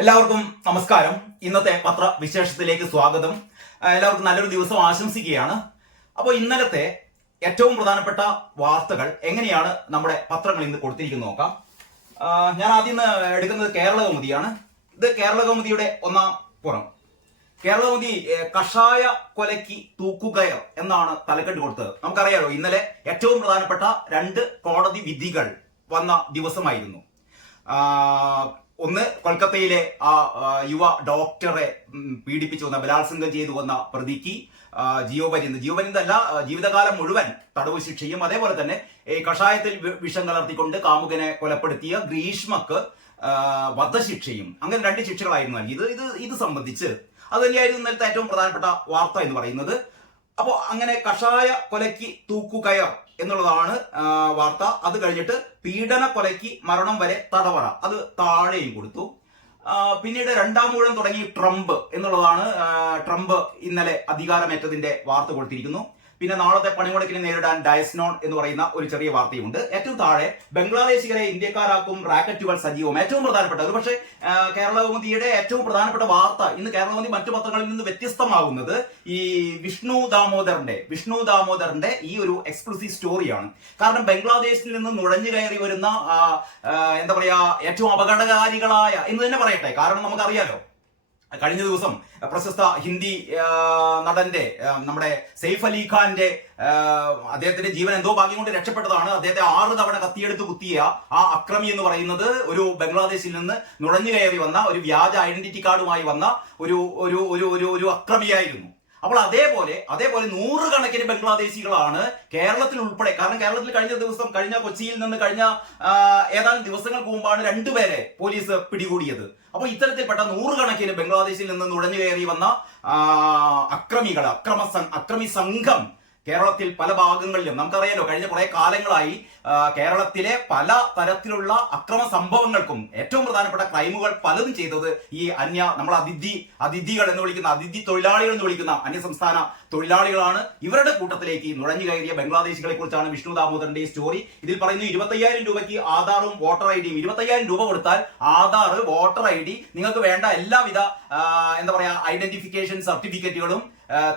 എല്ലാവർക്കും നമസ്കാരം. ഇന്നത്തെ പത്രവിശേഷത്തിലേക്ക് സ്വാഗതം. എല്ലാവർക്കും നല്ലൊരു ദിവസം ആശംസിക്കുകയാണ്. അപ്പോൾ ഇന്നലത്തെ ഏറ്റവും പ്രധാനപ്പെട്ട വാർത്തകൾ എങ്ങനെയാണ് നമ്മുടെ പത്രങ്ങൾ ഇന്ന് കൊടുത്തിരിക്കുന്നത് നോക്കാം. ഞാൻ ആദ്യം എടുക്കുന്നത് കേരളകൗമുദിയാണ്. ഇത് കേരളകൗമുദിയുടെ ഒന്നാം പുറം. കേരളകൗമുദി കഷായ കൊലയ്ക്ക് തൂക്കുകയർ എന്നാണ് തലക്കെട്ട് കൊടുത്തത്. നമുക്കറിയാലോ, ഇന്നലെ ഏറ്റവും പ്രധാനപ്പെട്ട 2 കോടതി വിധികൾ വന്ന ദിവസമായിരുന്നു. ഒന്ന്, കൊൽക്കത്തയിലെ ആ യുവ ഡോക്ടറെ പീഡിപ്പിച്ചു വന്ന, ബലാത്സംഗം ചെയ്തു വന്ന പ്രതിക്ക് ജീവപര്യന്തം അല്ല, ജീവിതകാലം മുഴുവൻ തടവ് ശിക്ഷയും, അതേപോലെ തന്നെ ഈ കഷായത്തിൽ വിഷം കലർത്തിക്കൊണ്ട് കാമുകനെ കൊലപ്പെടുത്തിയ ഗ്രീഷ്മക്ക് വധശിക്ഷയും. അങ്ങനെ 2 ശിക്ഷകളായിരുന്നു നൽകിയത്. ഇത് സംബന്ധിച്ച് അത് തന്നെയായിരുന്നു ഇന്നലത്തെ ഏറ്റവും പ്രധാനപ്പെട്ട വാർത്ത എന്ന് പറയുന്നത്. അപ്പോൾ അങ്ങനെ കഷായ കൊലയ്ക്ക് തൂക്കുകയർ എന്നുള്ളതാണ് വാർത്ത. അത് കഴിഞ്ഞിട്ട് പീഡന കൊലയ്ക്ക് മരണം വരെ തടവറ, അത് താഴെയും കൊടുത്തു. പിന്നീട് 2ാം ഊഴം തുടങ്ങി ട്രംപ് എന്നുള്ളതാണ്. ട്രംപ് ഇന്നലെ അധികാരമേറ്റതിന്റെ വാർത്ത കൊടുത്തിരിക്കുന്നു. പിന്നെ നാളത്തെ പണിമുടക്കിനെ നേരിടാൻ ഡയസ്നോൺ എന്ന് പറയുന്ന ഒരു ചെറിയ വാർത്തയുണ്ട്. ഏറ്റവും താഴെ ബംഗ്ലാദേശികളെ ഇന്ത്യക്കാരാക്കും, റാക്കറ്റുകൾ സജീവം. ഏറ്റവും പ്രധാനപ്പെട്ട, ഒരു പക്ഷേ കേരളകൗമുദിയുടെ ഏറ്റവും പ്രധാനപ്പെട്ട വാർത്ത ഇന്ന് കേരളകൗമുദി മറ്റു പത്രങ്ങളിൽ നിന്ന് വ്യത്യസ്തമാകുന്നത് ഈ വിഷ്ണു ദാമോദറിന്റെ ഈ ഒരു എക്സ്ക്ലൂസീവ് സ്റ്റോറിയാണ്. കാരണം ബംഗ്ലാദേശിൽ നിന്ന് നുഴഞ്ഞു കയറി വരുന്ന എന്താ പറയാ, ഏറ്റവും അപകടകാരികളായ എന്ന് തന്നെ പറയട്ടെ. കാരണം നമുക്കറിയാലോ, കഴിഞ്ഞ ദിവസം പ്രശസ്ത ഹിന്ദി നടന്റെ, നമ്മുടെ സെയ്ഫ് അലി ഖാന്റെ, അദ്ദേഹത്തിന്റെ ജീവൻ എന്തോ ഭാഗ്യം കൊണ്ട് രക്ഷപ്പെട്ടതാണ്. അദ്ദേഹത്തെ 6 തവണ കത്തിയെടുത്ത് കുത്തിയ ആ അക്രമി എന്ന് പറയുന്നത് ഒരു ബംഗ്ലാദേശിൽ നിന്ന് നുഴഞ്ഞു കയറി വന്ന, ഒരു വ്യാജ ഐഡന്റിറ്റി കാർഡുമായി വന്ന ഒരു അക്രമിയായിരുന്നു. അപ്പോൾ അതേപോലെ 100 കണക്കിന് ബംഗ്ലാദേശികളാണ് കേരളത്തിൽ ഉൾപ്പെടെ. കാരണം കേരളത്തിൽ കഴിഞ്ഞ കൊച്ചിയിൽ നിന്ന് കഴിഞ്ഞ ഏതാനും ദിവസങ്ങൾക്ക് മുമ്പാണ് 2 പേരെ പോലീസ് പിടികൂടിയത്. അപ്പോൾ ഇത്തരത്തിൽപ്പെട്ട 100 കണക്കിന് ബംഗ്ലാദേശിൽ നിന്ന് നുഴഞ്ഞു കയറി വന്ന അക്രമി സംഘം കേരളത്തിൽ പല ഭാഗങ്ങളിലും, നമുക്കറിയാലോ, കഴിഞ്ഞ കുറെ കാലങ്ങളായി കേരളത്തിലെ പല തരത്തിലുള്ള അക്രമ സംഭവങ്ങൾക്കും ഏറ്റവും പ്രധാനപ്പെട്ട ക്രൈമുകൾ പലതും ചെയ്തത് ഈ നമ്മൾ അതിഥികൾ എന്ന് വിളിക്കുന്ന, അതിഥി തൊഴിലാളികൾ എന്ന് വിളിക്കുന്ന അന്യസംസ്ഥാന തൊഴിലാളികളാണ്. ഇവരുടെ കൂട്ടത്തിലേക്ക് നുഴഞ്ഞു കയറിയ ബംഗ്ലാദേശികളെ കുറിച്ചാണ് വിഷ്ണു ദാമോദറിന്റെ ഈ സ്റ്റോറി. ഇതിൽ പറയുന്നു 25,000 രൂപയ്ക്ക് ആധാറും വോട്ടർ ഐഡിയും. 25,000 രൂപ കൊടുത്താൽ ആധാർ, വോട്ടർ ഐഡി, നിങ്ങൾക്ക് വേണ്ട എല്ലാവിധ എന്താ പറയാ ഐഡന്റിഫിക്കേഷൻ സർട്ടിഫിക്കറ്റുകളും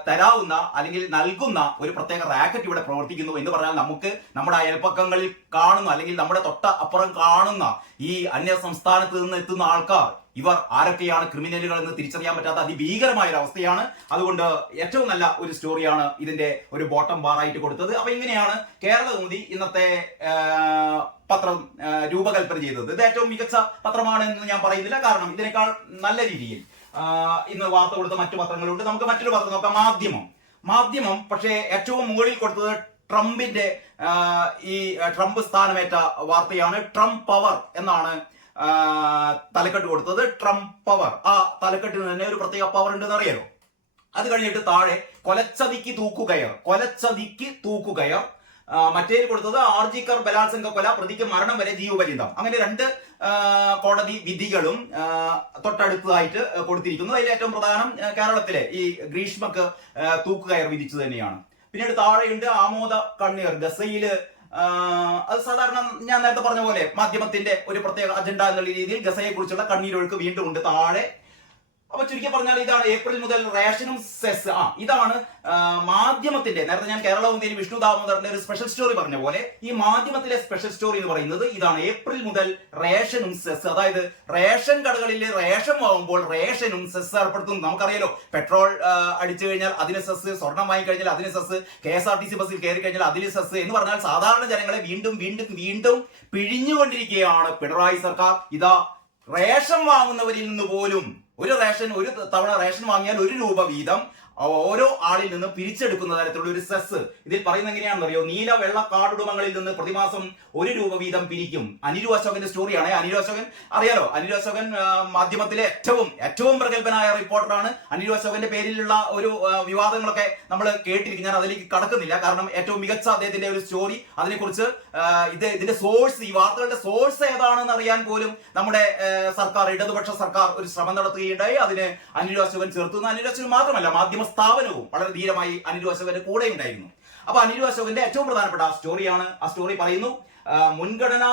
തരാവുന്ന അല്ലെങ്കിൽ നൽകുന്ന ഒരു പ്രത്യേക റാക്കറ്റ് ഇവിടെ പ്രവർത്തിക്കുന്നു എന്ന് പറഞ്ഞാൽ നമുക്ക് നമ്മുടെ അയൽപ്പക്കങ്ങളിൽ കാണുന്ന, അല്ലെങ്കിൽ നമ്മുടെ തൊട്ട അപ്പുറം കാണുന്ന ഈ അന്യ സംസ്ഥാനത്ത് നിന്ന് എത്തുന്ന ആൾക്കാർ, ഇവർ ആരൊക്കെയാണ് ക്രിമിനലുകൾ എന്ന് തിരിച്ചറിയാൻ പറ്റാത്ത അതിഭീകരമായ ഒരു അവസ്ഥയാണ്. അതുകൊണ്ട് ഏറ്റവും നല്ല ഒരു സ്റ്റോറിയാണ് ഇതിന്റെ ഒരു ബോട്ടം ബാറായിട്ട് കൊടുത്തത്. അപ്പൊ ഇങ്ങനെയാണ് കേരളകൗമുദി ഇന്നത്തെ പത്രം രൂപകൽപ്പന ചെയ്തത്. ഇത് ഏറ്റവും മികച്ച പത്രമാണ് എന്ന് ഞാൻ പറയുന്നില്ല, കാരണം ഇതിനേക്കാൾ നല്ല രീതിയിൽ ഇന്ന് വാർത്ത കൊടുത്ത മറ്റു പത്രങ്ങളുണ്ട്. നമുക്ക് മറ്റൊരു പത്രം നോക്കാം, മാധ്യമം. പക്ഷേ ഏറ്റവും മുകളിൽ കൊടുത്തത് ട്രംപിന്റെ ഈ ട്രംപ് സ്ഥാനമേറ്റ വാർത്തയാണ്. ട്രംപ് പവർ എന്നാണ് തലക്കെട്ട് കൊടുത്തത്. ട്രംപ് പവർ, ആ തലക്കെട്ടിന് തന്നെ ഒരു പ്രത്യേക പവർ ഉണ്ടെന്ന് അറിയാലോ. അത് കഴിഞ്ഞിട്ട് താഴെ കൊലച്ചതിക്ക് തൂക്കുകയർ. മറ്റേതിൽ കൊടുത്തത് ആർജിക്കർ ബലാത്സംഗ കൊല, പ്രതിക്ക് മരണം വരെ ജീവപര്യന്തം. അങ്ങനെ 2 കോടതി വിധികളും തൊട്ടടുത്തതായിട്ട് കൊടുത്തിരിക്കുന്നു. അതിൽ ഏറ്റവും പ്രധാനം കേരളത്തിലെ ഈ ഗ്രീഷ്മക്ക് തൂക്കുകയർ വിധിച്ചു തന്നെയാണ്. പിന്നീട് താഴെയുണ്ട് ആമോദ കണ്ണീർ. ഗസയില് അത് സാധാരണ ഞാൻ നേരത്തെ പറഞ്ഞ പോലെ മാധ്യമത്തിന്റെ ഒരു പ്രത്യേക അജണ്ട എന്നുള്ള രീതിയിൽ ഗസയെ കുറിച്ചുള്ള കണ്ണീരൊഴുക്ക് വീണ്ടും ഉണ്ട് താഴെ. അപ്പൊ ചുരുക്കി പറഞ്ഞാൽ ഇതാണ് ഏപ്രിൽ മുതൽ റേഷനും സെസ്. ഇതാണ് മാധ്യമത്തിന്റെ, നേരത്തെ ഞാൻ കേരളകൗമുദിയിൽ വിഷ്ണു ദാമോദറിന്റെ ഒരു സ്പെഷ്യൽ സ്റ്റോറി പറഞ്ഞ പോലെ ഈ മാധ്യമത്തിലെ സ്പെഷ്യൽ സ്റ്റോറി എന്ന് പറയുന്നത് ഇതാണ്. ഏപ്രിൽ മുതൽ റേഷനും സെസ്, അതായത് റേഷൻ കടകളിൽ റേഷൻ വാങ്ങുമ്പോൾ റേഷനും സെസ് ഏർപ്പെടുത്തുന്നു. നമുക്കറിയാലോ, പെട്രോൾ അടിച്ചു കഴിഞ്ഞാൽ അതിന് സെസ്, സ്വർണം വാങ്ങിക്കഴിഞ്ഞാൽ അതിന് സെസ്, KSRTC ബസ്സിൽ കയറി കഴിഞ്ഞാൽ അതിന് സെസ് എന്ന് പറഞ്ഞാൽ സാധാരണ ജനങ്ങളെ വീണ്ടും പിഴിഞ്ഞുകൊണ്ടിരിക്കുകയാണ് പിണറായി സർക്കാർ. ഇതാ, റേഷൻ വാങ്ങുന്നവരിൽ നിന്ന് പോലും ഒരു തവണ റേഷൻ വാങ്ങിയാൽ 1 രൂപ വീതം ഓരോ ആളിൽ നിന്നും പിരിച്ചെടുക്കുന്ന തരത്തിലുള്ള ഒരു സെസ്. ഇതിൽ പറയുന്നത് എങ്ങനെയാണെന്ന് അറിയോ? നീല വെള്ള കാർഡുടമകളിൽ നിന്ന് പ്രതിമാസം 1 രൂപ വീതം പിരിക്കും. അനിരു അശോകന്റെ സ്റ്റോറിയാണ്. അനിരു അശോകൻ അറിയാലോ, അനിരു അശോകൻ മാധ്യമത്തിലെ ഏറ്റവും പ്രഗത്ഭനായ റിപ്പോർട്ടറാണ്. അനിരു അശോകന്റെ പേരിലുള്ള ഒരു വിവാദങ്ങളൊക്കെ നമ്മൾ കേട്ടിരിക്കും. ഞാൻ അതിലേക്ക് കടക്കുന്നില്ല, കാരണം ഏറ്റവും മികച്ച അദ്ദേഹത്തിന്റെ ഒരു സ്റ്റോറി, അതിനെക്കുറിച്ച് ഇതിന്റെ സോഴ്സ്, ഈ വാർത്തകളുടെ സോഴ്സ് ഏതാണെന്ന് അറിയാൻ പോലും നമ്മുടെ സർക്കാർ, ഇടതുപക്ഷ സർക്കാർ ഒരു ശ്രമം നടത്തുകയുണ്ടായി. അതിന് അനിരു അശോകൻ ചേർത്തുന്നു. അനിരു അശോകൻ മാത്രമല്ല, മാധ്യമ സ്ഥാപനവും വളരെ ധീരമായി അനിരു അശോകന്റെ കൂടെ ഉണ്ടായിരുന്നു. അപ്പൊ അനിരു അശോകന്റെ ഏറ്റവും പ്രധാനപ്പെട്ട സ്റ്റോറിയാണ്. ആ സ്റ്റോറി പറയുന്നു, മുൻഗണന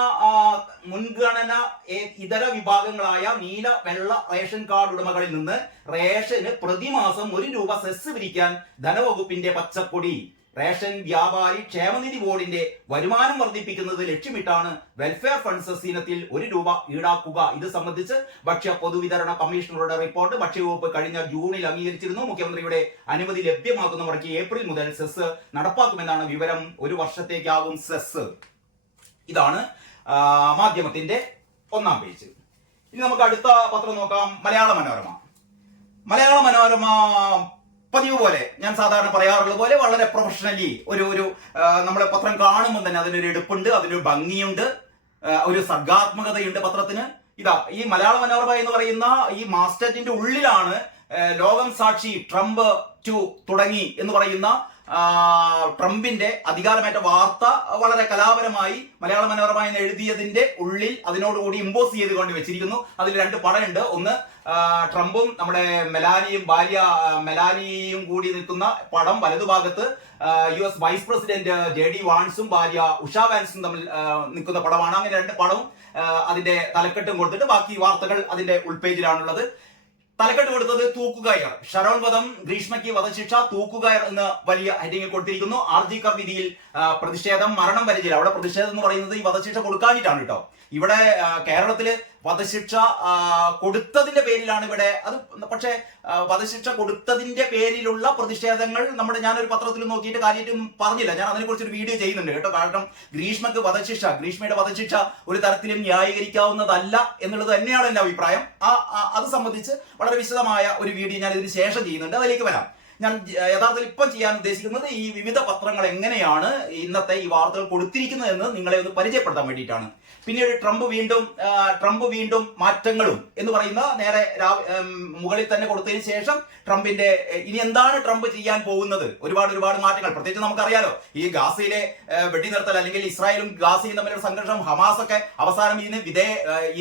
ഇതര വിഭാഗങ്ങളായ നീല വെള്ള റേഷൻ കാർഡ് ഉടമകളിൽ നിന്ന് റേഷന് പ്രതിമാസം 1 രൂപ സെസ് പിരിക്കാൻ ധനവകുപ്പിന്റെ പച്ചക്കൊടി. റേഷൻ വ്യാപാരി ക്ഷേമനിധി ബോർഡിന്റെ വരുമാനം വർദ്ധിപ്പിക്കുന്നത് ലക്ഷ്യമിട്ടാണ് വെൽഫെയർ ഫണ്ട് സെസ് ഇനത്തിൽ 1 രൂപ ഈടാക്കുക. ഇത് സംബന്ധിച്ച് ഭക്ഷ്യ പൊതുവിതരണ കമ്മീഷണറുടെ റിപ്പോർട്ട് ഭക്ഷ്യവകുപ്പ് കഴിഞ്ഞ ജൂണിൽ അംഗീകരിച്ചിരുന്നു. മുഖ്യമന്ത്രിയുടെ അനുമതി ലഭ്യമാക്കുന്നവർക്ക് ഏപ്രിൽ മുതൽ സെസ് നടപ്പാക്കുമെന്നാണ് വിവരം. 1 വർഷത്തേക്കാകും സെസ്. ഇതാണ് മാധ്യമത്തിന്റെ 1-ാം പേജ്. ഇനി നമുക്ക് അടുത്ത പത്രം നോക്കാം. മലയാള മനോരമ. മലയാള മനോരമ പതിവ് പോലെ ഞാൻ സാധാരണ പറയാറുള്ളത് പോലെ വളരെ പ്രൊഫഷണലി നമ്മുടെ പത്രം കാണുമ്പോൾ തന്നെ അതിനൊരു എടുപ്പുണ്ട്, അതിനൊരു ഭംഗിയുണ്ട്, ഒരു സർഗാത്മകതയുണ്ട് പത്രത്തിന്. ഇതാ ഈ മലയാള മനോരമ എന്ന് പറയുന്ന ഈ മാസ്റ്ററ്റിന്റെ ഉള്ളിലാണ് ലോകം സാക്ഷി ട്രംപ് 2 തുടങ്ങി എന്ന് പറയുന്ന ട്രംപിന്റെ അധികാരമേറ്റ വാർത്ത വളരെ കലാപരമായി മലയാള മനോരമ എന്ന് എഴുതിയതിന്റെ ഉള്ളിൽ അതിനോടുകൂടി ഇമ്പോസ് ചെയ്ത് കൊണ്ട് വെച്ചിരിക്കുന്നു. അതിൽ 2 പടമുണ്ട്. ഒന്ന് ട്രംപും നമ്മുടെ ഭാര്യ മെലാനിയയും കൂടി നിൽക്കുന്ന പടം വലതുഭാഗത്ത് US വൈസ് പ്രസിഡന്റ് JD വാൻസും ഭാര്യ ഉഷ വാൻസും തമ്മിൽ നിൽക്കുന്ന പടമാണ്. അങ്ങനെ 2 പടവും അതിന്റെ തലക്കെട്ടും കൊടുത്തിട്ട് ബാക്കി വാർത്തകൾ അതിന്റെ ഉൾപേജിലാണുള്ളത്. തലക്കെട്ട് കൊടുത്തത് തൂക്കുകയർ, ഷരോൺ വധം, ഗ്രീഷ്മയ്ക്ക് വധശിക്ഷ, തൂക്കുകയർ എന്ന് വലിയ ഹെഡിങ്ങിൽ കൊടുത്തിരിക്കുന്നു. RG കർ വിധിയിൽ പ്രതിഷേധം, മരണം വരെ ജയിൽ. അവിടെ പ്രതിഷേധം എന്ന് പറയുന്നത് ഈ വധശിക്ഷ കൊടുക്കാനിട്ടാണ് കേട്ടോ. ഇവിടെ കേരളത്തില് വധശിക്ഷ കൊടുത്തതിന്റെ പേരിലാണ് ഇവിടെ അത്. പക്ഷേ വധശിക്ഷ കൊടുത്തതിന്റെ പേരിലുള്ള പ്രതിഷേധങ്ങൾ ഞാനൊരു പത്രത്തിൽ നോക്കിയിട്ട് കാര്യമായിട്ടൊന്നും പറഞ്ഞില്ല. ഞാൻ അതിനെക്കുറിച്ച് ഒരു വീഡിയോ ചെയ്യുന്നുണ്ട് കേട്ടോ. കാരണം ഗ്രീഷ്മയുടെ വധശിക്ഷ ഒരു തരത്തിലും ന്യായീകരിക്കാവുന്നതല്ല എന്നുള്ളത് തന്നെയാണ് എന്റെ അഭിപ്രായം. അത് സംബന്ധിച്ച് വളരെ വിശദമായ ഒരു വീഡിയോ ഞാൻ ഇതിന് ശേഷം ചെയ്യുന്നുണ്ട്. അതിലേക്ക് വരാം. ഞാൻ യഥാർത്ഥത്തിൽ ഇപ്പം ചെയ്യാൻ ഉദ്ദേശിക്കുന്നത് ഈ വിവിധ പത്രങ്ങൾ എങ്ങനെയാണ് ഇന്നത്തെ ഈ വാർത്തകൾ കൊടുത്തിരിക്കുന്നത് എന്ന് നിങ്ങളെ ഒന്ന് പരിചയപ്പെടുത്താൻ വേണ്ടിയിട്ടാണ്. പിന്നീട് ട്രംപ് വീണ്ടും മാറ്റങ്ങളും എന്ന് പറയുന്ന നേരെ മുകളിൽ തന്നെ കൊടുത്തതിന് ശേഷം ട്രംപിന്റെ ഇനി എന്താണ് ട്രംപ് ചെയ്യാൻ പോകുന്നത്, ഒരുപാട് മാറ്റങ്ങൾ. പ്രത്യേകിച്ച് നമുക്കറിയാലോ ഈ ഗാസയിലെ വെടിനിർത്തൽ അല്ലെങ്കിൽ ഇസ്രായേലും ഗാസയും തമ്മിലുള്ള സംഘർഷം, ഹമാസ് ഒക്കെ അവസാനം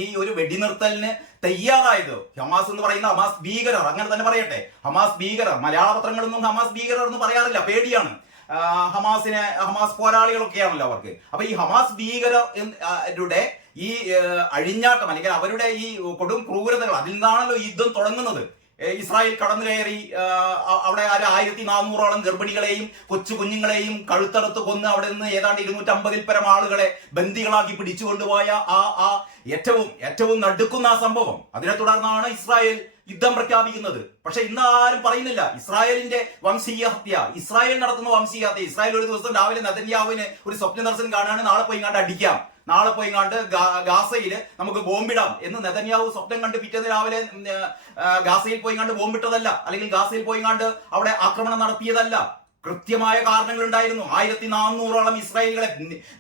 ഈ ഒരു വെടിനിർത്തലിന് തയ്യാറായത്. ഹമാസ് എന്ന് പറയുന്ന ഹമാസ് ഭീകരർ, അങ്ങനെ തന്നെ പറയട്ടെ, ഹമാസ് ഭീകരർ. മലയാള പത്രങ്ങളൊന്നും ഹമാസ് ഭീകരർ എന്ന് പറയാറില്ല, പേടിയാണ്. ഹമാസ് പോരാളികളൊക്കെയാണല്ലോ അവർക്ക്. അപ്പൊ ഈ ഹമാസ് ഭീകരരുടെ ഈ അഴിഞ്ഞാട്ടം അല്ലെങ്കിൽ അവരുടെ ഈ കൊടും ക്രൂരതകൾ, അതിൽ നിന്നാണല്ലോ യുദ്ധം തുടങ്ങുന്നത്. ഇസ്രായേൽ കടന്നു കയറി അവിടെ 1400ഓളം ഗർഭിണികളെയും കൊച്ചു കുഞ്ഞുങ്ങളെയും കഴുത്തറുത്ത് കൊന്ന് അവിടെ നിന്ന് ഏതാണ്ട് 250-ൽ പരം ആളുകളെ ബന്ദികളാക്കി പിടിച്ചുകൊണ്ടുപോയ ഏറ്റവും നടുക്കുന്ന ആ സംഭവം. അതിനെ തുടർന്നാണ് ഇസ്രായേൽ യുദ്ധം പ്രഖ്യാപിക്കുന്നത്. പക്ഷെ ഇന്ന് ആരും പറയുന്നില്ല ഇസ്രായേലിന്റെ വംശീയ ഹത്യ, ഇസ്രായേൽ നടത്തുന്ന വംശീയ ഹത്യ. ഇസ്രായേൽ ഒരു ദിവസം രാവിലെ നെതന്യാഹുവിന് ഒരു സ്വപ്ന ദർശനം കാണുകയാണ്, നാളെ പോയി ഇങ്ങാണ്ട് അടിക്കാം, നാളെ പോയി ഇങ്ങാണ്ട് ഗാസയില് നമുക്ക് ബോംബിടാം എന്ന് നെതന്യാഹു സ്വപ്നം കണ്ട് പിറ്റേന്ന് രാവിലെ ഗാസയിൽ പോയി ഇങ്ങാണ്ട് ബോംബിട്ടതല്ല, അല്ലെങ്കിൽ ഗാസയിൽ പോയി ഇങ്ങാണ്ട് അവിടെ ആക്രമണം നടത്തിയതല്ല. കൃത്യമായ കാരണങ്ങൾ ഉണ്ടായിരുന്നു. 1400ഓളം ഇസ്രായേലികളെ,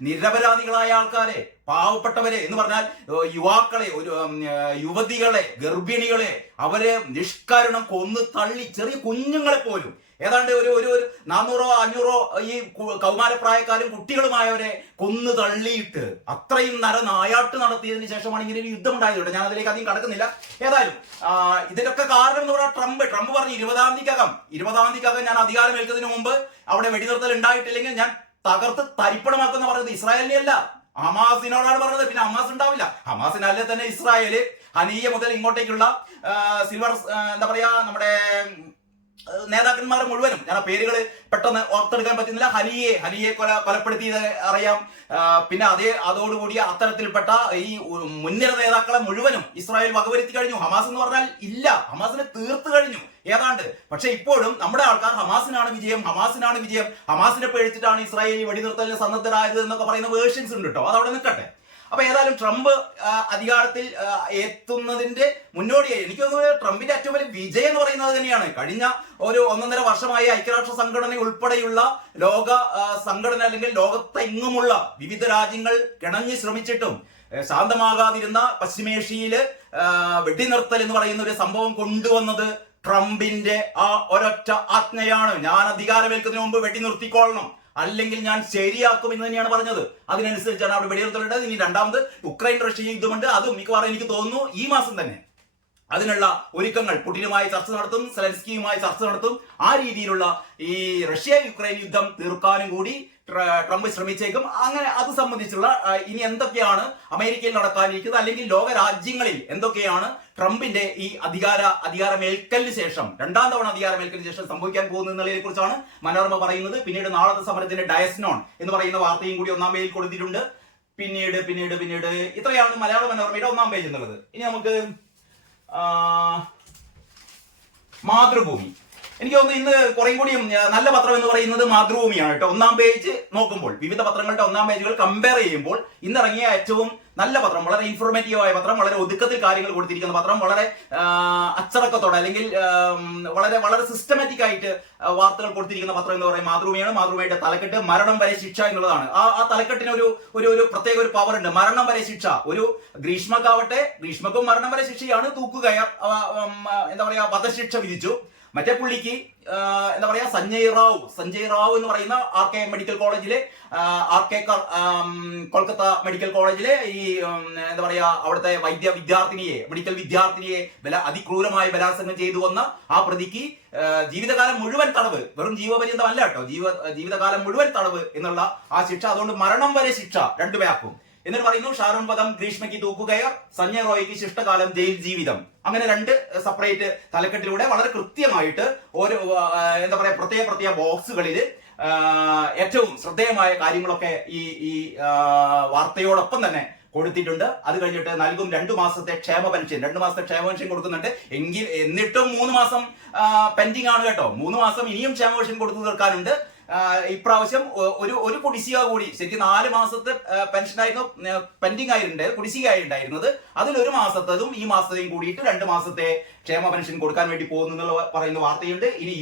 നിരപരാധികളായ ആൾക്കാരെ, പാവപ്പെട്ടവരെ എന്ന് പറഞ്ഞാൽ യുവാക്കളെ, യുവതികളെ, ഗർഭിണികളെ അവരെ നിഷ്കരണം കൊന്നു തള്ളി, ചെറിയ കുഞ്ഞുങ്ങളെ പോലും ഏതാണ്ട് ഒരു 400-500 ഈ കൗമാരപ്രായക്കാരും കുട്ടികളുമായവരെ കൊന്നു തള്ളിയിട്ട് അത്രയും നായാട്ട് നടത്തിയതിനു ശേഷമാണ് ഇങ്ങനെ ഒരു യുദ്ധം ഉണ്ടായത്. ഞാൻ അതിലേക്ക് അധികം കടക്കുന്നില്ല. ഏതായാലും ഇതിനൊക്കെ കാരണം എന്ന് പറഞ്ഞാൽ ട്രംപ് പറഞ്ഞു 20-ാം തീയതിക്കകം ഞാൻ അധികാരം ഏൽക്കുന്നതിന് മുമ്പ് അവിടെ വെടിനിർത്തൽ ഉണ്ടായിട്ടില്ലെങ്കിൽ ഞാൻ തകർത്ത് തരിപ്പണമാക്കുന്ന പറഞ്ഞത് ഇസ്രായേലിനെ അല്ല, ഹമാസിനോടാണ് പറഞ്ഞത്. പിന്നെ ഹമാസ് ഉണ്ടാവില്ല. ഹമാസിനല്ലേ തന്നെ ഇസ്രായേല് ഹനിയ മുതൽ ഇങ്ങോട്ടേക്കുള്ള സിൽവർ നമ്മുടെ നേതാക്കന്മാർ മുഴുവനും, ഞാൻ ആ പേരുകൾ പെട്ടെന്ന് ഓർത്തെടുക്കാൻ പറ്റുന്നില്ല. ഹനിയെ കൊലപ്പെടുത്തിയത് അറിയാം. പിന്നെ അതോടുകൂടി അത്തരത്തിൽപ്പെട്ട ഈ മുൻനിര നേതാക്കളെ മുഴുവനും ഇസ്രായേൽ വകവരുത്തി കഴിഞ്ഞു. ഹമാസ് എന്ന് പറഞ്ഞാൽ ഇല്ല, ഹമാസിനെ തീർത്തു കഴിഞ്ഞു ഏതാണ്ട്. പക്ഷെ ഇപ്പോഴും നമ്മുടെ ആൾക്കാർ ഹമാസിനാണ് വിജയം, ഹമാസിനെ പേടിച്ചിട്ടാണ് ഇസ്രായേൽ വെടിനിർത്തലിന് സന്നദ്ധരായത് എന്നൊക്കെ പറയുന്ന വേർഷൻസ് ഉണ്ട് കേട്ടോ. അതവിടെ നിൽക്കട്ടെ. അപ്പൊ ഏതായാലും ട്രംപ് അധികാരത്തിൽ എത്തുന്നതിന്റെ മുന്നോടിയായി എനിക്ക് തോന്നുന്നത് ട്രംപിന്റെ ഏറ്റവും വലിയ വിജയം എന്ന് പറയുന്നത് തന്നെയാണ് കഴിഞ്ഞ ഒരു 1.5 വർഷമായി ഐക്യരാഷ്ട്ര സംഘടന ഉൾപ്പെടെയുള്ള ലോക സംഘടന അല്ലെങ്കിൽ ലോകത്തെങ്ങുമുള്ള വിവിധ രാജ്യങ്ങൾ കിണഞ്ഞ് ശ്രമിച്ചിട്ടും ശാന്തമാകാതിരുന്ന പശ്ചിമേഷ്യയില് വെടിനിർത്തൽ എന്ന് പറയുന്ന ഒരു സംഭവം കൊണ്ടുവന്നത് ട്രംപിന്റെ ആ ഒരൊറ്റ ആജ്ഞയാണ്. ഞാൻ അധികാരമേൽക്കുന്നതിന് മുമ്പ് വെടിനിർത്തിക്കൊള്ളണം, അല്ലെങ്കിൽ ഞാൻ ശരിയാക്കും എന്ന് തന്നെയാണ് പറഞ്ഞത്. അതിനനുസരിച്ചാണ് അവിടെ വെടിനിർത്തലുണ്ട്. ഇനി രണ്ടാമത് യുക്രൈൻ-റഷ്യ യുദ്ധമുണ്ട്. അതും മിക്കവാറും എനിക്ക് തോന്നുന്നു ഈ മാസം തന്നെ അതിനുള്ള ഒരുക്കങ്ങൾ പുടിനുമായി ചർച്ച നടത്തും, സെലൻസ്കിയുമായി ചർച്ച നടത്തും. ആ രീതിയിലുള്ള ഈ റഷ്യ യുക്രൈൻ യുദ്ധം തീർക്കാനും കൂടി ട്രംപ് ശ്രമിച്ചേക്കും. അങ്ങനെ അത് സംബന്ധിച്ചുള്ള ഇനി എന്തൊക്കെയാണ് അമേരിക്കയിൽ നടക്കാനിരിക്കുന്നത്, അല്ലെങ്കിൽ ലോക രാജ്യങ്ങളിൽ എന്തൊക്കെയാണ് ട്രംപിന്റെ ഈ അധികാരമേൽക്കലിന് ശേഷം, രണ്ടാം തവണ അധികാരമേൽക്കലിന് ശേഷം സംഭവിക്കാൻ പോകുന്നത് എന്നുള്ളതിനെ കുറിച്ചാണ് മനോരമ പറയുന്നത്. പിന്നീട് നാളത്തെ സമരത്തിന്റെ ഡയസ്നോൺ എന്ന് പറയുന്ന വാർത്തയും കൂടി ഒന്നാം പേജിൽ കൊടുത്തിട്ടുണ്ട്. പിന്നീട് ഇത്രയാണ് മലയാള മനോരമയുടെ ഒന്നാം പേജ് എന്നുള്ളത്. ഇനി നമുക്ക് മാതൃഭൂമി. എനിക്ക് തോന്നുന്നു ഇന്ന് കുറേ കൂടിയും നല്ല പത്രം എന്ന് പറയുന്നത് മാതൃഭൂമിയാണ് കേട്ടോ. ഒന്നാം പേജ് നോക്കുമ്പോൾ വിവിധ പത്രങ്ങളുടെ ഒന്നാം പേജുകൾ കമ്പയർ ചെയ്യുമ്പോൾ ഇന്നിറങ്ങിയ ഏറ്റവും നല്ല പത്രം, വളരെ ഇൻഫോർമേറ്റീവായ പത്രം, വളരെ ഒതുക്കത്തിൽ കാര്യങ്ങൾ കൊടുത്തിരിക്കുന്ന പത്രം, വളരെ അച്ചടക്കത്തോടെ അല്ലെങ്കിൽ വളരെ വളരെ സിസ്റ്റമാറ്റിക് ആയിട്ട് വാർത്തകൾ കൊടുത്തിരിക്കുന്ന പത്രം എന്ന് പറയുന്നത് മാതൃഭൂമിയാണ്. മാതൃഭൂമിയുടെ തലക്കെട്ട് മരണം വരെ ശിക്ഷ എന്നുള്ളതാണ്. ആ തലക്കെട്ടിന് ഒരു പ്രത്യേക ഒരു പവർ ഉണ്ട്. മരണം വരെ ശിക്ഷ. ഒരു ഗ്രീഷ്മക്കാവട്ടെ, ഗ്രീഷ്മക്കും മരണം വരെ ശിക്ഷയാണ്, തൂക്കുകയർ എന്താ പറയാ വധശിക്ഷ വിധിച്ചു. മറ്റേ പുള്ളിക്ക് എന്താ പറയാ സഞ്ജയ് റാവു എന്ന് പറയുന്ന RK മെഡിക്കൽ കോളേജിലെ കൊൽക്കത്ത മെഡിക്കൽ കോളേജിലെ ഈ എന്താ പറയാ അവിടുത്തെ മെഡിക്കൽ വിദ്യാർത്ഥിനിയെ അതിക്രൂരമായ ബലാത്സംഗം ചെയ്തു വന്ന ആ പ്രതിക്ക് ജീവിതകാലം മുഴുവൻ തടവ്, വെറും ജീവപര്യന്തമല്ല കേട്ടോ, ജീവിതകാലം മുഴുവൻ തടവ് എന്നുള്ള ആ ശിക്ഷ. അതുകൊണ്ട് മരണം വരെ ശിക്ഷ രണ്ടുപേർക്കും. എന്നിട്ട് പറയുന്നു ഷാരോൺ വധം, ഗ്രീഷ്മയ്ക്ക് തൂക്കുകയർ, സഞ്ജയ് റോയിക്ക് ശിഷ്ടകാലം ജയിൽ ജീവിതം. അങ്ങനെ രണ്ട് സെപ്പറേറ്റ് തലക്കെട്ടിലൂടെ വളരെ കൃത്യമായിട്ട് ഓരോ എന്താ പറയാ പ്രത്യേക ബോക്സുകളിൽ ഏറ്റവും ശ്രദ്ധേയമായ കാര്യങ്ങളൊക്കെ ഈ വാർത്തയോടൊപ്പം തന്നെ കൊടുത്തിട്ടുണ്ട്. അത് കഴിഞ്ഞിട്ട് നൽകും 2 മാസത്തെ ക്ഷേമ പെൻഷൻ കൊടുക്കുന്നുണ്ട്. എന്നിട്ടും 3 മാസം പെൻഡിങ് ആണ് കേട്ടോ. 3 മാസം ഇനിയും ക്ഷേമ പെൻഷൻ കൊടുത്തു തീർക്കാനുണ്ട്. ഇപ്രാവശ്യം ഒരു കുടിശ്ശിക കൂടി, ശരിക്കും 4 മാസത്തെ പെൻഷനായിരുന്നു പെൻഡിങ് കുടിശ്ശികയായിരുന്നത്. അതിൽ 1 മാസത്തതും ഈ മാസത്തെയും കൂടിയിട്ട് 2 മാസത്തെ ക്ഷേമ പെൻഷൻ കൊടുക്കാൻ വേണ്ടി പോകുന്നു എന്നുള്ള പറയുന്ന വാർത്തയുണ്ട്. ഇനി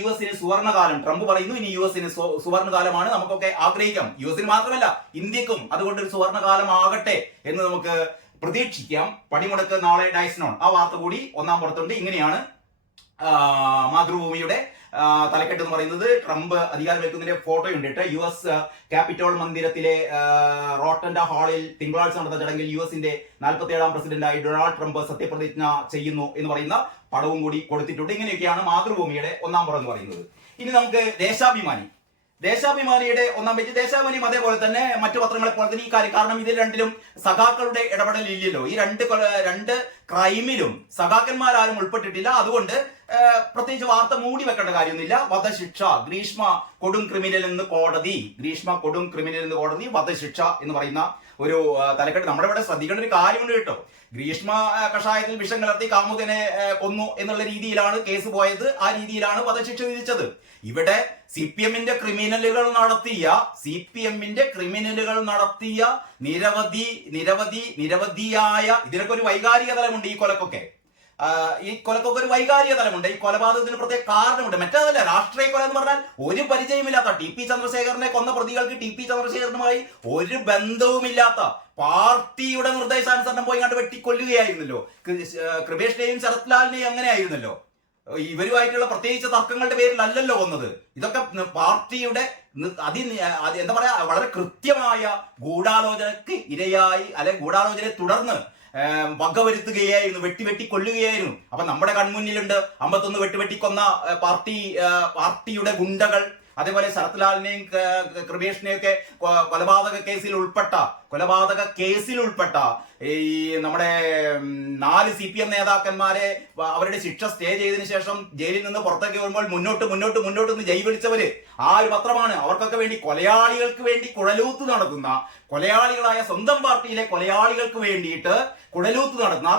യു എസിന് സുവർണകാലം. ട്രംപ് പറയുന്നു ഇനി US സുവർണകാലമാണ്, നമുക്കൊക്കെ ആഗ്രഹിക്കാം. US മാത്രമല്ല ഇന്ത്യക്കും അതുകൊണ്ട് ഒരു സുവർണകാലം ആകട്ടെ എന്ന് നമുക്ക് പ്രതീക്ഷിക്കാം. പണിമുടക്ക് നാളെ ഡയസ്നോൺ. ആ വാർത്ത കൂടി ഒന്നാം പുറത്തുണ്ട്. ഇങ്ങനെയാണ് മാതൃഭൂമിയുടെ തലക്കെട്ട് എന്ന് പറയുന്നത്. ട്രംപ് അധികാരമേൽക്കുന്നതിന്റെ ഫോട്ടോയുണ്ട് കേട്ടോ. US ക്യാപിറ്റോൾ മന്ദിരത്തിലെ റോട്ടൻഡ ഹാളിൽ തിങ്കളാഴ്ച നടന്ന ചടങ്ങിൽ US-ന്റെ 47ാം പ്രസിഡന്റായി ഡൊണാൾഡ് ട്രംപ് സത്യപ്രതിജ്ഞ ചെയ്യുന്നു എന്ന് പറയുന്ന പടവും കൂടി കൊടുത്തിട്ടുണ്ട്. ഇങ്ങനെയൊക്കെയാണ് മാതൃഭൂമിയുടെ ഒന്നാം പുറം എന്ന് പറയുന്നത്. ഇനി നമുക്ക് ദേശാഭിമാനിയുടെ ഒന്നാം പേജ്. ദേശാഭിമാനിയും അതേപോലെ തന്നെ മറ്റു പത്രങ്ങളെ പോലെ തന്നെ ഈ കാര്യം, കാരണം ഇതിൽ രണ്ടിലും സഖാക്കളുടെ ഇടപെടൽ ഇല്ലല്ലോ. ഈ രണ്ട് ക്രൈമിലും സഖാക്കന്മാരും ഉൾപ്പെട്ടിട്ടില്ല. അതുകൊണ്ട് പ്രത്യേകിച്ച് വാർത്ത മൂടി വെക്കേണ്ട കാര്യമൊന്നുമില്ല. വധശിക്ഷ, ഗ്രീഷ്മ കൊടും ക്രിമിനൽ എന്ന് കോടതി, വധശിക്ഷ എന്ന് പറയുന്ന ഒരു തലക്കെട്ട്. നമ്മുടെ ഇവിടെ ശ്രദ്ധിക്കേണ്ട ഒരു കാര്യമുണ്ട് കേട്ടോ. ഗ്രീഷ്മ കഷായത്തിൽ വിഷം കലർത്തി കാമുകനെ കൊന്നു എന്നുള്ള രീതിയിലാണ് കേസ് പോയത്. ആ രീതിയിലാണ് വധശിക്ഷ വിധിച്ചത്. ഇവിടെ CPMന്റെ ക്രിമിനലുകൾ നടത്തിയ നിരവധിയായ ഇതിനൊക്കെ ഒരു വൈകാരിക തലമുണ്ട്. ഈ കൊലക്കൊക്കെ ഒരു വൈകാരിക തലമുണ്ട്. ഈ കൊലപാതകത്തിന് പ്രത്യേക കാരണമുണ്ട്. മറ്റേതല്ല, രാഷ്ട്രീയ കൊല എന്ന് പറഞ്ഞാൽ ഒരു പരിചയമില്ലാത്ത TP ചന്ദ്രശേഖരനെ കൊന്ന പ്രതികൾക്ക് TP ചന്ദ്രശേഖരനുമായി ഒരു ബന്ധവുമില്ലാത്ത പാർട്ടിയുടെ നിർദ്ദേശാനുസരണം പോയി കണ്ട് വെട്ടിക്കൊല്ലുകയായിരുന്നല്ലോ. കൃപേഷിനെയും ശരത് ലാലിനെയും അങ്ങനെ ആയിരുന്നല്ലോ. ഇവരുമായിട്ടുള്ള പ്രത്യേകിച്ച് തർക്കങ്ങളുടെ പേരിലല്ലല്ലോ കൊന്നത്. ഇതൊക്കെ പാർട്ടിയുടെ എന്താ പറയാ വളരെ കൃത്യമായ ഗൂഢാലോചനക്ക് ഇരയായി, അല്ലെങ്കിൽ ഗൂഢാലോചനയെ തുടർന്ന് വകവരുത്തുകയായിരുന്നു, വെട്ടിക്കൊല്ലുകയായിരുന്നു. അപ്പൊ നമ്മുടെ കൺമുന്നിലുണ്ട് 51 വെട്ടിക്കൊന്ന പാർട്ടിയുടെ ഗുണ്ടകൾ. അതേപോലെ ശരത് ലാലിനെയും കൃപേഷിനെയൊക്കെ കൊലപാതക കേസിൽ ഉൾപ്പെട്ട ഈ നമ്മുടെ 4 CPM നേതാക്കന്മാരെ അവരുടെ ശിക്ഷ സ്റ്റേ ചെയ്തതിനു ശേഷം ജയിലിൽ നിന്ന് പുറത്തേക്ക് വരുമ്പോൾ മുന്നോട്ട് ജയ് വിളിച്ചവര് ആ ഒരു പത്രമാണ്. അവർക്കൊക്കെ വേണ്ടി, കൊലയാളികൾക്ക് വേണ്ടി കുഴലൂത്ത് നടത്തുന്ന, കൊലയാളികളായ സ്വന്തം പാർട്ടിയിലെ കൊലയാളികൾക്ക് വേണ്ടിയിട്ട് കുഴലൂത്ത് നടത്തുന്ന, ആ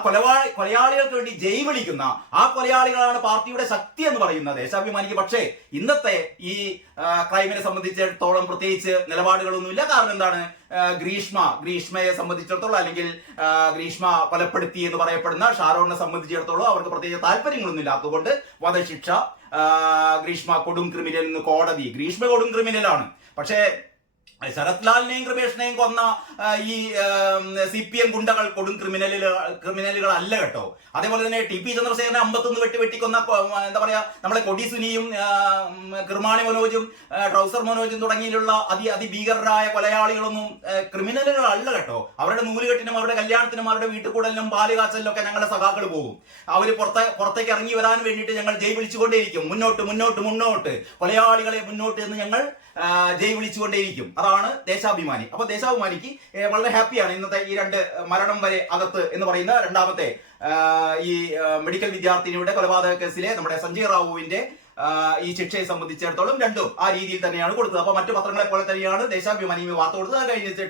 കൊലയാളികൾക്ക് വേണ്ടി ജയ് വിളിക്കുന്ന ആ കൊലയാളികളാണ് പാർട്ടിയുടെ ശക്തി എന്ന് പറയുന്ന ദേശാഭിമാനിക്ക്. പക്ഷേ ഇന്നത്തെ ഈ ക്രൈമിനെ സംബന്ധിച്ചിടത്തോളം പ്രത്യേകിച്ച് നിലപാടുകളൊന്നുമില്ല. കാരണം എന്താണ്? ഗ്രീഷ്മയെ സംബന്ധിച്ചിടത്തോളം, അല്ലെങ്കിൽ ഗ്രീഷ്മ കൊലപ്പെടുത്തി എന്ന് പറയപ്പെടുന്ന ഷാരോണിനെ സംബന്ധിച്ചിടത്തോളം അവർക്ക് പ്രത്യേകിച്ച് താല്പര്യങ്ങളൊന്നും ഇല്ലാത്തതുകൊണ്ട് വധശിക്ഷ. ഗ്രീഷ്മ കൊടും ക്രിമിനൽ എന്ന് കോടതി. ഗ്രീഷ്മ കൊടും ക്രിമിനലാണ്. പക്ഷേ ശരത് ലാലിനെയും കൃപേഷിനെയും കൊന്ന ഈ CPM ഗുണ്ടകൾ കൊടും ക്രിമിനലുകളല്ല കേട്ടോ. അതേപോലെ തന്നെ TP ചന്ദ്രശേഖരനെ 51 വെട്ടിക്കൊന്ന എന്താ പറയാ നമ്മളെ കൊടി സുനിയും കിർമാണി മനോജും ട്രൗസർ മനോജും തുടങ്ങിയുള്ള അതിഭീകരരായ കൊലയാളികളൊന്നും ക്രിമിനലുകളല്ല കേട്ടോ. അവരുടെ നൂലുകെട്ടിനും അവരുടെ കല്യാണത്തിനും അവരുടെ വീട്ടുകൂടലിനും പാലുകാച്ചലിനും ഒക്കെ ഞങ്ങളുടെ സഖാക്കൾ പോകും. അവര് പുറത്തേക്ക് ഇറങ്ങി വരാൻ വേണ്ടിയിട്ട് ഞങ്ങൾ ജയ് വിളിച്ചുകൊണ്ടേയിരിക്കും. മുന്നോട്ട് മുന്നോട്ട് മുന്നോട്ട് കൊലയാളികളെ മുന്നോട്ട് എന്ന് ഞങ്ങൾ ജയ് വിളിച്ചുകൊണ്ടേയിരിക്കും. അതാണ് ദേശാഭിമാനി. അപ്പൊ ദേശാഭിമാനിക്ക് വളരെ ഹാപ്പിയാണ് ഇന്നത്തെ ഈ 2 മരണം വരെ അകത്ത് എന്ന് പറയുന്ന രണ്ടാമത്തെ ഈ മെഡിക്കൽ വിദ്യാർത്ഥിനിയുടെ കൊലപാതക കേസിലെ നമ്മുടെ സഞ്ജയ് റാവുവിന്റെ ഈ ശിക്ഷയെ സംബന്ധിച്ചിടത്തോളം രണ്ടും ആ രീതിയിൽ തന്നെയാണ് കൊടുത്തത്. അപ്പൊ മറ്റു പത്രങ്ങളെ പോലെ തന്നെയാണ് ദേശാഭിമാനി വാർത്ത കൊടുത്തത്. അത് കഴിഞ്ഞിട്ട്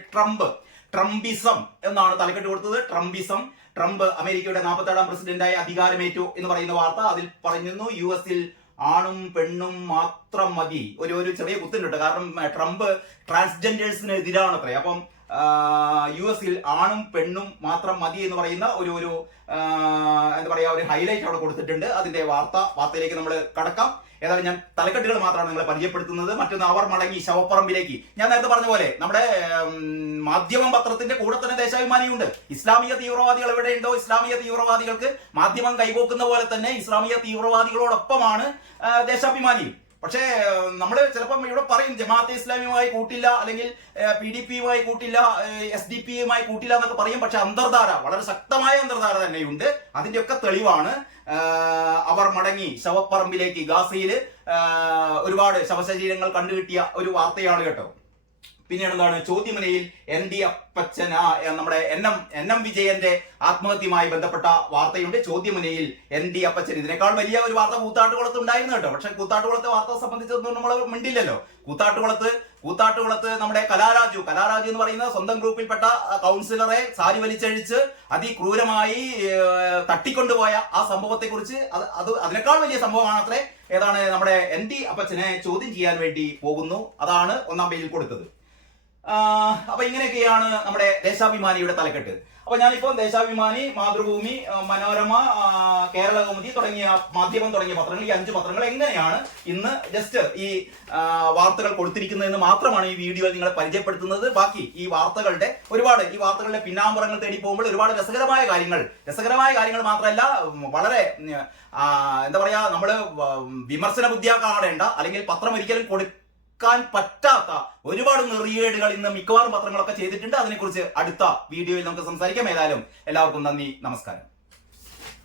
ട്രംപിസം എന്നാണ് തലക്കെട്ട് കൊടുത്തത്. ട്രംപ് അമേരിക്കയുടെ 47ാം പ്രസിഡന്റായി അധികാരമേറ്റു എന്ന് പറയുന്ന വാർത്ത. അതിൽ പറയുന്നു US ആണും പെണ്ണും മാത്രം മതി. ഒരു ചെറിയ കുത്തുണ്ട്. കാരണം ട്രംപ് ട്രാൻസ്ജെൻഡേഴ്സിന് എതിരാണ് അത്രേ. അപ്പം US ആണും പെണ്ണും മാത്രം മതി എന്ന് പറയുന്ന ഒരു എന്താ പറയാ ഒരു ഹൈലൈറ്റ് അവിടെ കൊടുത്തിട്ടുണ്ട്. അതിന്റെ വാർത്തയിലേക്ക് നമ്മൾ കടക്കാം. ഏതായാലും ഞാൻ തലക്കെട്ടുകൾ മാത്രമാണ് നിങ്ങളെ പരിചയപ്പെടുത്തുന്നത്. മറ്റൊന്ന് അവർ മടങ്ങി ശവപ്പറമ്പിലേക്ക്. ഞാൻ നേരത്തെ പറഞ്ഞ പോലെ നമ്മുടെ മാധ്യമം പത്രത്തിന്റെ കൂടെ തന്നെ ദേശാഭിമാനിയുണ്ട്. ഇസ്ലാമിക തീവ്രവാദികൾ എവിടെയുണ്ടോ, ഇസ്ലാമിക തീവ്രവാദികൾക്ക് മാധ്യമം കൈപോക്കുന്ന പോലെ തന്നെ ഇസ്ലാമിക തീവ്രവാദികളോടൊപ്പമാണ് ദേശാഭിമാനിയും. പക്ഷേ നമ്മൾ ചിലപ്പം ഇവിടെ പറയും ജമാഅത്തെ ഇസ്ലാമിയുമായി കൂട്ടില്ല, അല്ലെങ്കിൽ PDPയുമായി കൂട്ടില്ല, SDP-യുമായി കൂട്ടില്ല എന്നൊക്കെ പറയും. പക്ഷെ അന്തർധാര, വളരെ ശക്തമായ അന്തർധാര തന്നെയുണ്ട്. അതിന്റെയൊക്കെ തെളിവാണ് അവർ മടങ്ങി ശവപ്പറമ്പിലേക്ക്. ഗാസയിൽ ഒരുപാട് ശവശരീരങ്ങൾ കണ്ടുകിട്ടിയ ഒരു വാർത്തയാണ് കേട്ടോ. പിന്നീട് എന്താണ്, ചോദ്യമുനയിൽ ND അപ്പച്ചൻ, നമ്മുടെ NM വിജയന്റെ ആത്മഹത്യയുമായി ബന്ധപ്പെട്ട വാർത്തയുണ്ട്. ചോദ്യമുനയിൽ ND അപ്പച്ചൻ. ഇതിനേക്കാൾ വലിയ ഒരു വാർത്ത കൂത്താട്ടുകുളത്ത് ഉണ്ടായിരുന്നു കേട്ടോ. പക്ഷെ കൂത്താട്ടുകുളത്തെ വാർത്ത സംബന്ധിച്ചൊന്നും നമ്മൾ മിണ്ടില്ലല്ലോ. കൂത്താട്ടുകുളത്ത് നമ്മുടെ കലാരാജു എന്ന് പറയുന്ന സ്വന്തം ഗ്രൂപ്പിൽപ്പെട്ട കൗൺസിലറെ സാരി വലിച്ചഴിച്ച് അതിക്രൂരമായി തട്ടിക്കൊണ്ടുപോയ ആ സംഭവത്തെ കുറിച്ച് അതിനേക്കാൾ വലിയ സംഭവമാണത്രേ. ഏതാണ്, നമ്മുടെ ND അപ്പച്ചനെ ചോദ്യം ചെയ്യാൻ വേണ്ടി പോകുന്നു. അതാണ് 1ാം പേജിൽ കൊടുത്തത്. അപ്പൊ ഇങ്ങനെയൊക്കെയാണ് നമ്മുടെ ദേശാഭിമാനിയുടെ തലക്കെട്ട്. അപ്പൊ ഞാനിപ്പോ ദേശാഭിമാനി, മാതൃഭൂമി, മനോരമ, കേരളകൗമുദി തുടങ്ങിയ പത്രങ്ങൾ, ഈ 5 പത്രങ്ങൾ എങ്ങനെയാണ് ഇന്ന് ജസ്റ്റ് ഈ വാർത്തകൾ കൊടുത്തിരിക്കുന്നതെന്ന് മാത്രമാണ് ഈ വീഡിയോയിൽ നിങ്ങളെ പരിചയപ്പെടുത്തുന്നത്. ബാക്കി ഈ വാർത്തകളുടെ പിന്നാമ്പുറങ്ങൾ തേടി പോകുമ്പോൾ ഒരുപാട് രസകരമായ കാര്യങ്ങൾ മാത്രമല്ല, വളരെ എന്താ പറയാ, നമ്മള് വിമർശന ബുദ്ധിയാ കാണേണ്ട, അല്ലെങ്കിൽ പത്രം ഒരിക്കലും പറ്റാത്ത ഒരുപാട് നെറിയേടുകൾ ഇന്ന് മിക്കവാറും പത്രങ്ങളൊക്കെ ചെയ്തിട്ടുണ്ട്. അതിനെക്കുറിച്ച് അടുത്ത വീഡിയോയിൽ നമുക്ക് സംസാരിക്കാം. ഏതായാലും എല്ലാവർക്കും നന്ദി, നമസ്കാരം.